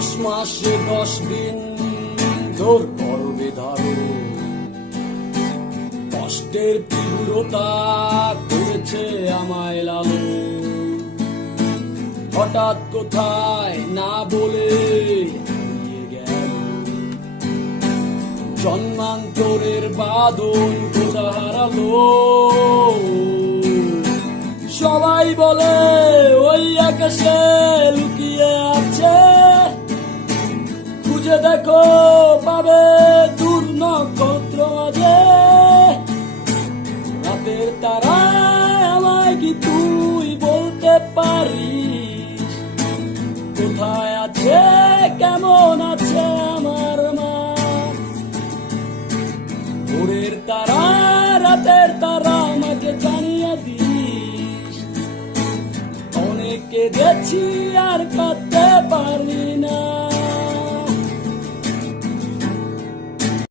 10 মাসে 10 দিন তোর গর্বে ধারণ, কষ্টের তীব্রতা করেছে আমায় লালন। হঠাৎ কোথায় না বলে হারিয়ে গেল, জন্মান্তরের বাঁধন কোথা হারালো। সবাই বলে ওই আকাশে লুকিয়ে আছে, খুঁজে দেখো পাবে দূর নক্ষত্র মাঝে। রাতের তারায় আমায় কি তুই বলতে পারিস, কোথায় আছে কেমন আছে আমার মা? ভোরের তারা রাতের তারা আমাকে জানিয়ে দিস, অনেক কেঁদেছি আর কাঁদতে পারি।